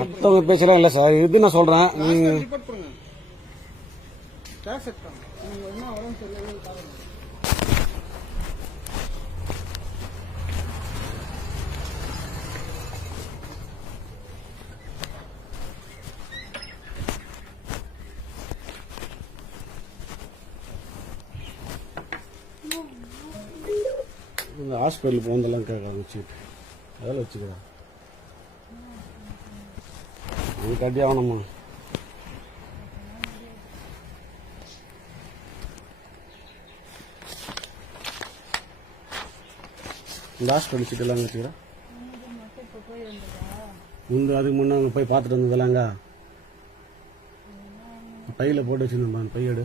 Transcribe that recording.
மத்தவங்க பேசலாம் இல்ல சார், இது நான் சொல்றேன். இந்த ஹாஸ்பிட்டல் போனதெல்லாம் கேட்க வச்சுக்கிட்டு அதில் வச்சுக்கிறேன். அது கட்டி ஆகணுமா? இந்த ஹாஸ்பிட்டல் சீட்டெல்லாம் வச்சுக்கிறேன். அதுக்கு முன்னே அவங்க போய் பார்த்துட்டு வந்ததெல்லாங்க பையில போட்டு வச்சுருந்தேன். பையடு